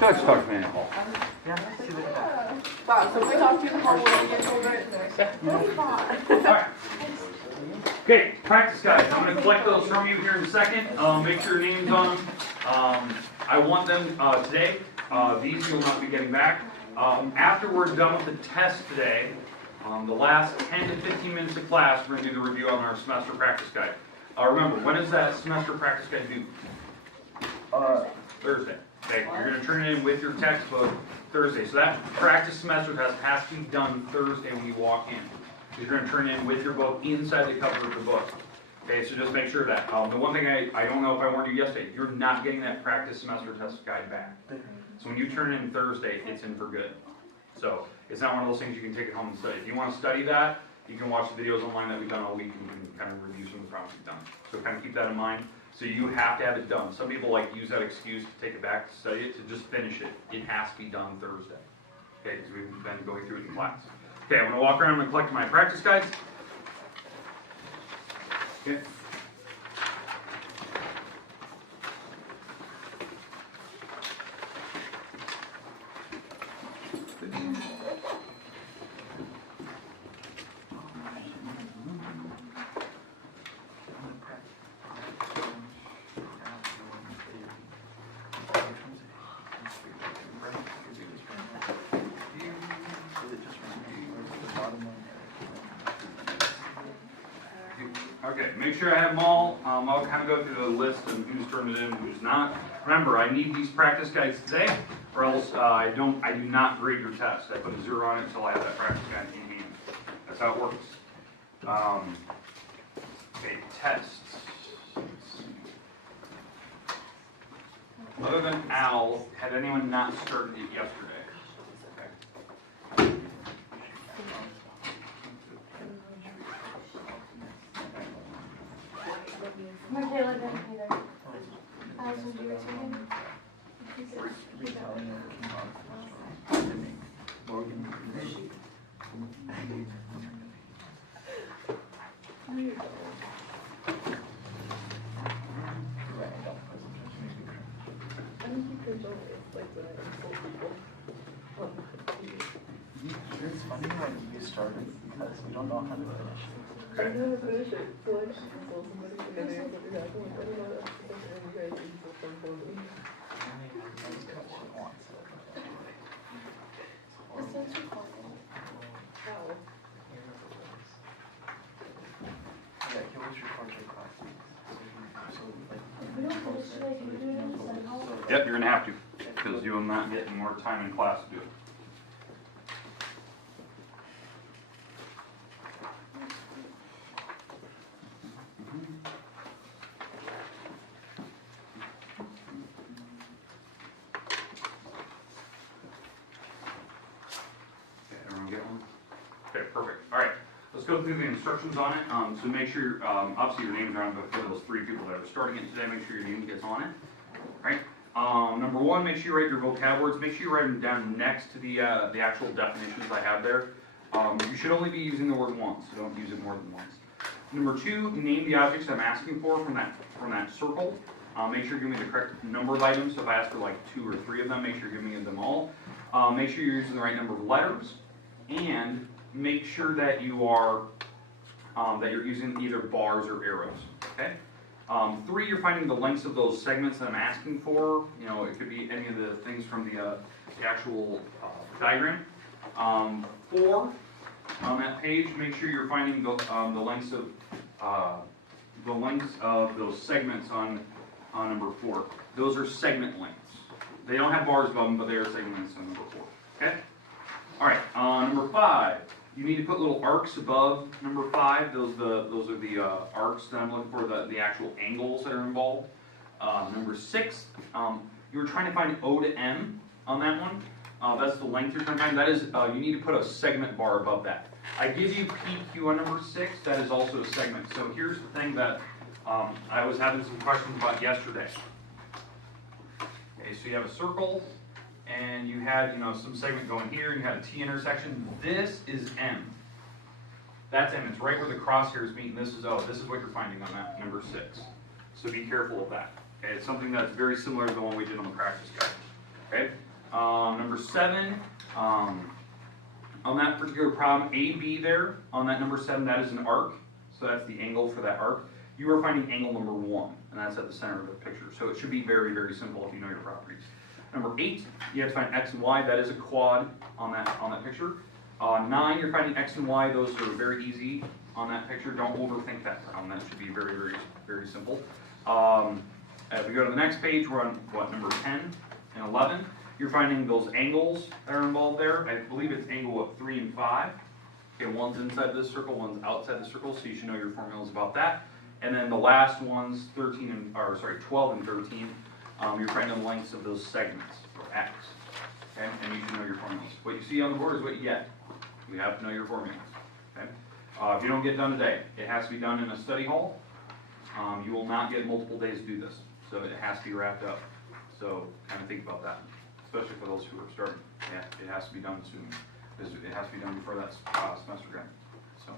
Judge talk to me. Yeah, see what that. Wow, so we talk to you in the hallway and get over it. Alright. Okay, practice guys. I'm going to collect those from you here in a second. Make sure your name's on them. I want them today. These you'll not be getting back. After we're done with the test today, the last 10 to 15 minutes of class, we're going to do the review on our semester practice guide. Remember, when is that semester practice guide due? Thursday. Okay, you're going to turn it in with your textbook Thursday. So that practice semester test has to be done Thursday when you walk in. You're going to turn it in with your book inside the cover of the book. Okay, so just make sure that. The one thing I don't know if I warned you yesterday, you're not getting that practice semester test guide back. So when you turn it in Thursday, it's in for good. So it's not one of those things you can take it home and study. If you want to study that, you can watch the videos online that we've done all week and you can kind of review some of the problems we've done. So kind of keep that in mind. So you have to have it done. Some people like use that excuse to take it back to study it, to just finish it. It has to be done Thursday. Okay, because we've been going through it in class. Okay, I'm going to walk around and collect my practice guides. Okay. Okay, make sure I have them all. I'll kind of go through the list and who's turned it in and who's not. Remember, I need these practice guides today, or else I do not grade your test. I put a 0 on it until I have that practice guide in hand. That's how it works. Okay, tests. Other than Al, had anyone not started it yesterday? Michaela didn't either. Allison, do you return? It's funny when you started because we don't know how to finish it. I know how to finish it, so I just told somebody and then they have something happen. Like, I don't know what else to think, and you guys are so fun for me. How? Yeah, he always records your classes. If we don't finish today, can we do it in the Yep, you're going to have to, because you will not get more time in class to do it. Okay, perfect. All right, let's go through the instructions on it. So make sure, obviously your names are on it, but for those 3 people that are starting it today, make sure your name gets on it. All right. Number 1, make sure you write your vocab words. Make sure you write them down next to the actual definitions I have there. You should only be using the word once, so don't use it more than once. Number 2, name the objects I'm asking for from that circle. Make sure you give me the correct number of items. So if I ask for like 2 or 3 of them, make sure you're giving me them all. Make sure you're using the right number of letters, and make sure that you are that you're using either bars or arrows. Okay. 3, you're finding the lengths of those segments that I'm asking for. You know, it could be any of the things from the actual diagram. 4, on that page, make sure you're finding the lengths of those segments on number 4. Those are segment lengths. They don't have bars above them, but they are segment lengths on number 4. Okay. All right. Number 5. You need to put little arcs above number 5. Those are the arcs that I'm looking for, the actual angles that are involved. Number 6, you were trying to find O to M on that one. That's the length you're trying to find. That is, you need to put a segment bar above that. I give you PQ on number 6. That is also a segment. So here's the thing that I was having some questions about yesterday. Okay, so you have a circle, and you had, some segment going here, and you had a T intersection. This is M. That's M. It's right where the crosshairs meet, and this is O. This is what you're finding on that number 6. So be careful of that. Okay, it's something that's very similar to the one we did on the practice guide. Okay. Number 7, on that particular problem, AB there, on that number 7, that is an arc. So that's the angle for that arc. You are finding angle number 1, and that's at the center of the picture. So it should be very, very simple if you know your properties. Number 8, you have to find x and y. That is a quad on that picture. 9, you're finding x and y. Those are very easy on that picture. Don't overthink that problem. That should be very, very, very simple. If we go to the next page, we're on number 10 and 11. You're finding those angles that are involved there. I believe it's angle 3 and 5. Okay, one's inside this circle, one's outside the circle, so you should know your formulas about that. And then the last ones, 12 and 13, you're finding the lengths of those segments, or x. Okay, and you should know your formulas. What you see on the board is what you get. You have to know your formulas. Okay? If you don't get done today, it has to be done in a study hall. You will not get multiple days to do this, so it has to be wrapped up. So kind of think about that, especially for those who are starting. Yeah, it has to be done soon, because it has to be done before that semester ends. So,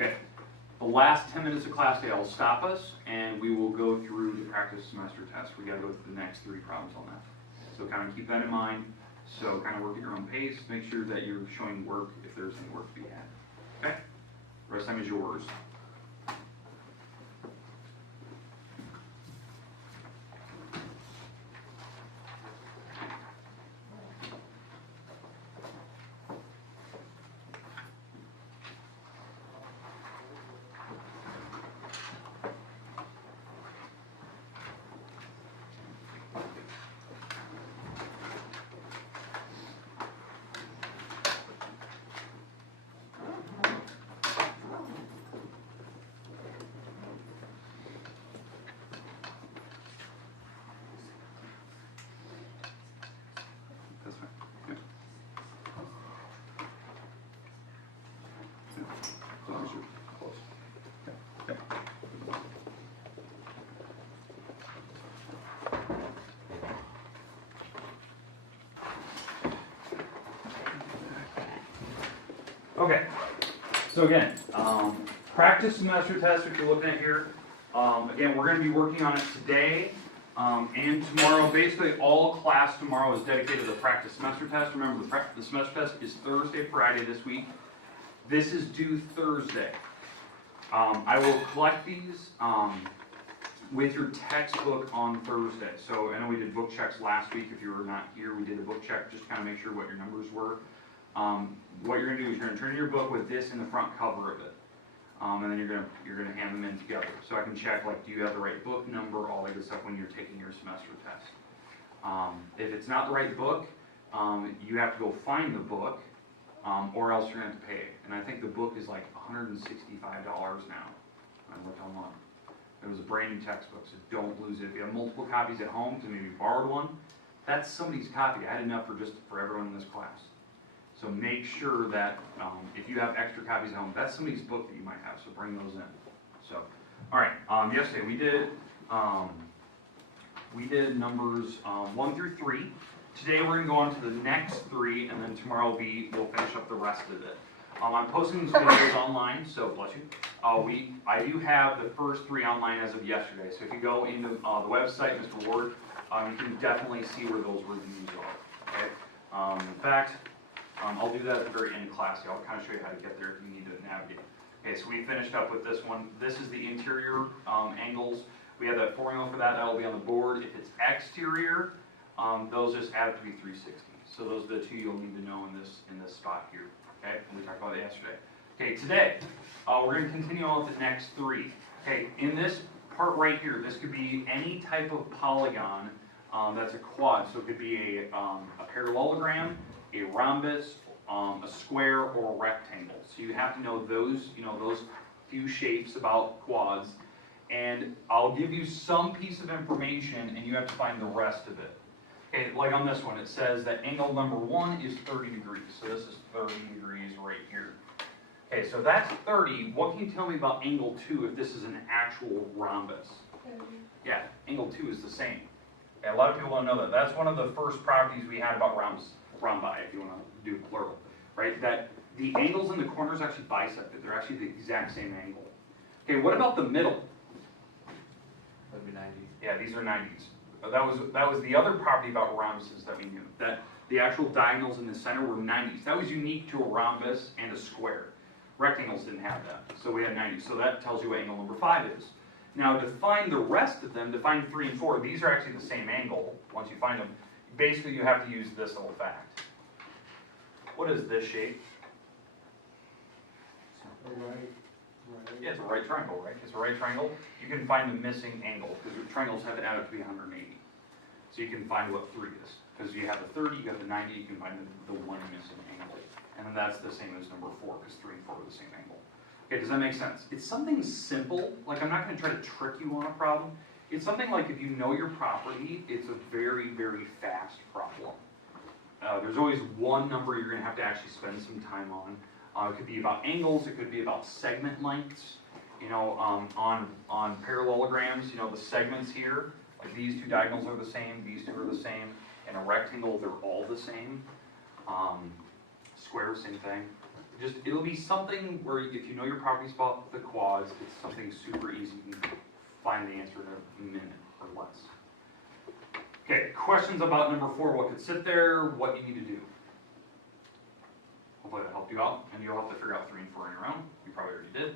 okay, the last 10 minutes of class day, I'll stop us, and we will go through the practice semester test. We got to go through the next 3 problems on that. So kind of keep that in mind. So kind of work at your own pace. Make sure that you're showing work if there's any work to be had. Okay? The rest of the time is yours. That's fine. Yeah. Yeah. As long as you're close. Yeah. Yeah. Okay, so again, practice semester test, if you're looking at here. Again, we're going to be working on it today and tomorrow. Basically, all class tomorrow is dedicated to the practice semester test. Remember, the semester test is Thursday, Friday this week. This is due Thursday. I will collect these with your textbook on Thursday. So I know we did book checks last week. If you were not here, we did a book check just to kind of make sure what your numbers were. What you're going to do is you're going to turn your book with this in the front cover of it. And then you're gonna hand them in together. So I can check, like, do you have the right book number, all that good stuff when you're taking your semester test. If it's not the right book, you have to go find the book, or else you're gonna have to pay. And I think the book is like $165 now. I looked online. It was a brand new textbook, so don't lose it. If you have multiple copies at home, to maybe borrowed one, that's somebody's copy. I had enough for everyone in this class. So make sure that if you have extra copies at home, that's somebody's book that you might have, so bring those in. So, all right, yesterday we did numbers 1 through 3. Today we're gonna go on to the next 3, and then tomorrow we'll finish up the rest of it. I'm posting these videos online, so bless you. I do have the first 3 online as of yesterday, so if you go into the website, Mr. Ward, you can definitely see where those reviews are, okay? In fact, I'll do that at the very end of class. I'll kind of show you how to get there if you need to navigate. Okay, so we finished up with this one. This is the interior angles. We have that formula for that. That will be on the board. If it's exterior, those just add up to be 360. So those are the 2 you'll need to know in this spot here. Okay, we talked about it yesterday. Okay, today we're going to continue on with the next 3. Okay, in this part right here, this could be any type of polygon that's a quad. So it could be a parallelogram, a rhombus, a square, or a rectangle. So you have to know those few shapes about quads, and I'll give you some piece of information, and you have to find the rest of it. Okay, like on this one, it says that angle number 1 is 30 degrees. So this is 30 degrees right here. Okay, so that's 30. What can you tell me about angle 2 if this is an actual rhombus? Yeah, angle 2 is the same. Okay, a lot of people don't know that. That's one of the first properties we had about rhombi, if you want to do plural, right? That the angles in the corners actually bisected. They're actually the exact same angle. Okay, what about the middle? That'd be 90. Yeah, these are 90s. that was the other property about rhombuses that we knew, that the actual diagonals in the center were 90s. That was unique to a rhombus and a square. Rectangles didn't have that, so we had 90s. So that tells you what angle number 5 is. Now to find the rest of them, to find 3 and 4, these are actually the same angle once you find them. Basically you have to use this little fact. What is this shape? Yeah, it's a right triangle, right? It's a right triangle. You can find the missing angle, because your triangles have to add up to be 180. So you can find what 3 is. Because you have the 30, you have the 90, you can find the one missing angle. And then that's the same as number 4, because 3 and 4 are the same angle. Okay, does that make sense? It's something simple, like I'm not going to try to trick you on a problem. It's something like if you know your property, it's a very, very fast problem. There's always one number you're going to have to actually spend some time on. It could be about angles, it could be about segment lengths. You know, on parallelograms, you know, the segments here, like these two diagonals are the same, these two are the same. In a rectangle, they're all the same. Square, same thing. It'll be something where if you know your properties about the quads, it's something super easy. You can find the answer in a minute or less. Okay, questions about number 4, what could sit there, what you need to do. Hopefully that helped you out, and you'll have to figure out 3 and 4 on your own. You probably already did.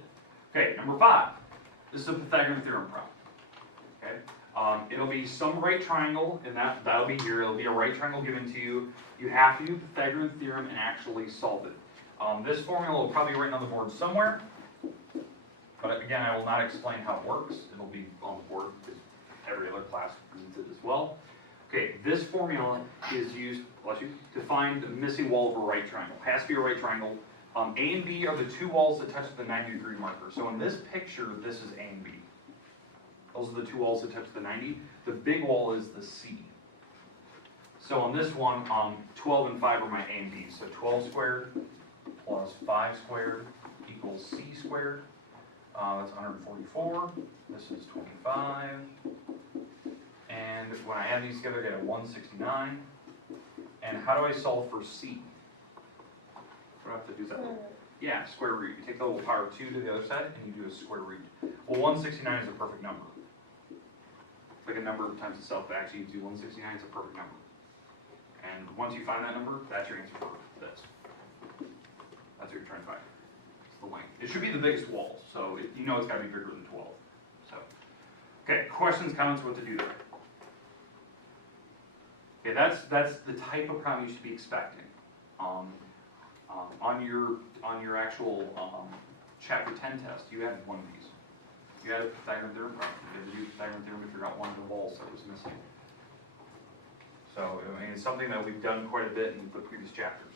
Okay, number 5. This is a Pythagorean theorem problem. Okay, it'll be some right triangle, and that'll be here. It'll be a right triangle given to you. You have to do Pythagorean theorem and actually solve it. This formula will probably be written on the board somewhere, but again, I will not explain how it works. It'll be on the board because every other class presents it as well. Okay, this formula is used, bless you, to find the missing wall of a right triangle. It has to be a right triangle. A and B are the 2 walls that touch the 90-degree marker. So in this picture, this is A and B. Those are the 2 walls that touch the 90. The big wall is the C. So on this one, 12 and 5 are my A and B. So 12 squared plus 5 squared equals C squared. That's 144. This is 25. And when I add these together, I get a 169. And how do I solve for C? What do I have to do? Is that yeah, square root. You take the little power of 2 to the other side, and you do a square root. Well, 169 is a perfect number. It's like a number times itself, but actually you do 169, it's a perfect number. And once you find that number, that's your answer for this. That's what you're trying to find. It's the length. It should be the biggest wall, so you know it's got to be bigger than 12. So, okay, questions, comments, what to do there? Okay, that's the type of problem you should be expecting. On your actual chapter 10 test, you had one of these. You had a Pythagorean theorem problem. You had to do Pythagorean theorem to figure out one of the walls that was missing. So, I mean, it's something that we've done quite a bit in the previous chapters.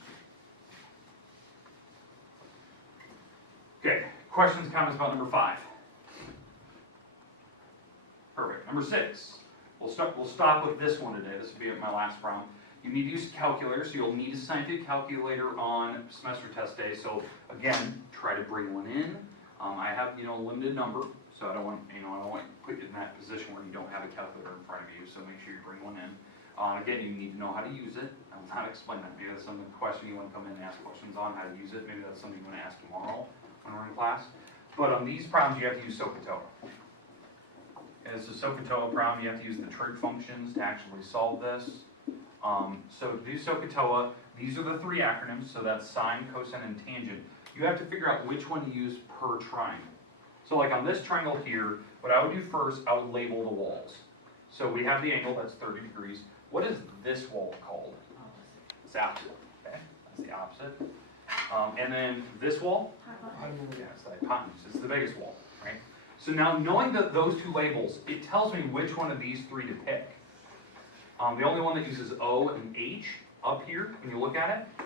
Okay, questions, comments about number 5? Perfect. Number 6. We'll stop with this one today. This will be my last problem. You need to use a calculator, so you'll need a scientific calculator on semester test day. So again, try to bring one in. I have, a limited number, so I don't want to put you in that position where you don't have a calculator in front of you. So make sure you bring one in. Again, you need to know how to use it. I will not explain that. Maybe that's some question you want to come in and ask questions on, how to use it. Maybe that's something you want to ask tomorrow when we're in class. But on these problems, you have to use SOHCAHTOA. As a SOHCAHTOA problem, you have to use the trig functions to actually solve this. So to do SOHCAHTOA, these are the 3 acronyms, so that's sine, cosine, and tangent. You have to figure out which one to use per triangle. So like on this triangle here, what I would do first, I would label the walls. So we have the angle, that's 30 degrees. What is this wall called? It's opposite, okay? That's the opposite. And then this wall? Yeah, it's the hypotenuse, it's the biggest wall, right? So now knowing that those 2 labels, it tells me which one of these 3 to pick. The only one that uses O and H up here, when you look at it,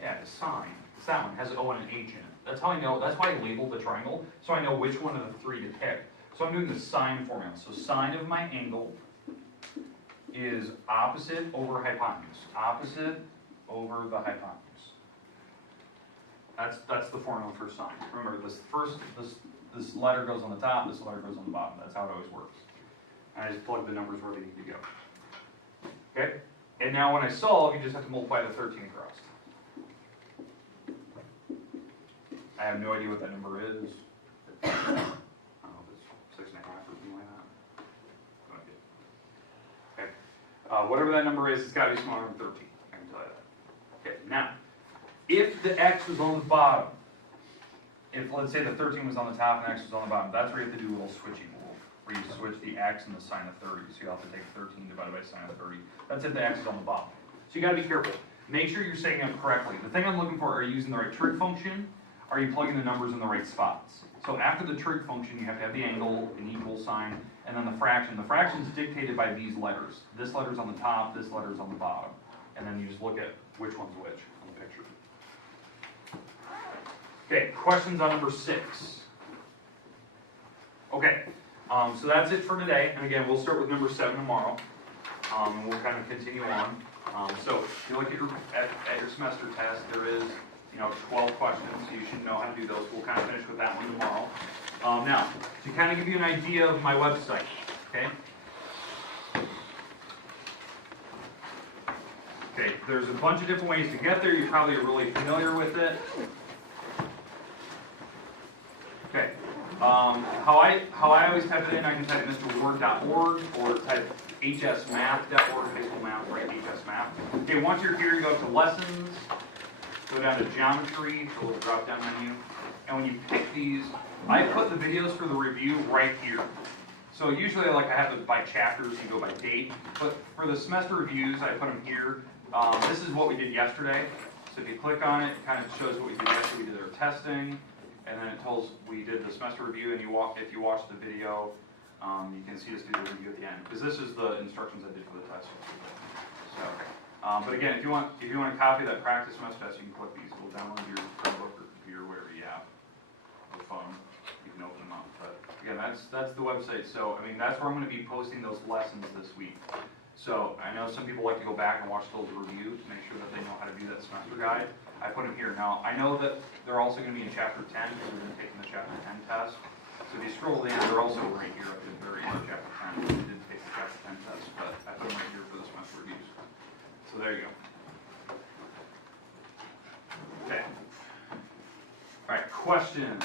yeah, it's sine. It's that one, it has O and an H in it. That's how I know, that's why I labeled the triangle, so I know which one of the 3 to pick. So I'm doing the sine formula. So sine of my angle is opposite over hypotenuse. Opposite over the hypotenuse. That's the formula for sine. Remember, this letter goes on the top, this letter goes on the bottom. That's how it always works. And I just plug the numbers where they need to go. Okay? And now when I solve, you just have to multiply the 13 across. I have no idea what that number is. I don't know if it's 6.5 or something like that. No idea. Whatever that number is, it's got to be smaller than 13. I can tell you that. Okay, now, if the x was on the bottom, if let's say the 13 was on the top and x was on the bottom, that's where you have to do a little switching move, where you switch the x and the sine of 30. So you have to take 13 divided by sine of 30. That's if the x is on the bottom. So you got to be careful. Make sure you're setting up correctly. The thing I'm looking for, are you using the right trig function? Are you plugging the numbers in the right spots? So after the trig function, you have to have the angle, an equal sign, and then the fraction. The fraction is dictated by these letters. This letter's on the top, this letter's on the bottom. And then you just look at which one's which on the picture. Okay, questions on number 6. Okay, so that's it for today. And again, we'll start with number 7 tomorrow. And we'll kind of continue on. So if you look at your semester test, there is 12 questions, so you should know how to do those. We'll kind of finish with that one tomorrow. Now, to kind of give you an idea of my website, okay? Okay, there's a bunch of different ways to get there. You probably are really familiar with it. Okay, how I always type it in, I can type mrward.org or type hsmath.org, high school math, right, hsmath. Okay, once you're here, you go to lessons, go down to geometry, the little drop-down menu, and when you pick these, I put the videos for the review right here. So usually I have it by chapters, you go by date, but for the semester reviews, I put them here. This is what we did yesterday. So if you click on it, it kind of shows what we did yesterday. We did our testing, and then it tells we did the semester review, and if you watch the video, you can see us do the review at the end, because this is the instructions I did for the test. So, but again, if you want to copy that practice semester test, you can click these. It'll download your Chromebook or computer, whatever you have, or phone. You can open them up. But again, that's the website. So I mean, that's where I'm going to be posting those lessons this week. So I know some people like to go back and watch those reviews to make sure that they know how to do that semester guide. I put them here. Now I know that they're also going to be in chapter 10 because we're going to take the chapter 10 test. So if you scroll down, they're also right here at the very end of chapter 10. We did take the chapter 10 test, but I put them right here for the semester reviews. So there you go. Okay. All right, questions?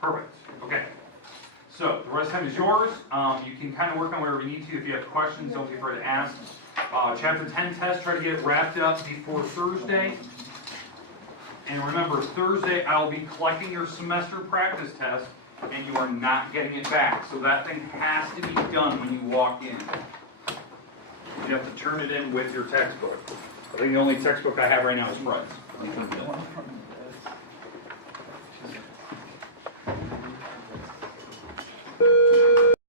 Perfect. Okay. So the rest of the time is yours. You can kind of work on wherever you need to. If you have questions, don't be afraid to ask. Chapter 10 test, try to get it wrapped up before Thursday. And remember, Thursday I'll be collecting your semester practice test, and you are not getting it back. So that thing has to be done when you walk in. You have to turn it in with your textbook. I think the only textbook I have right now is Fred's.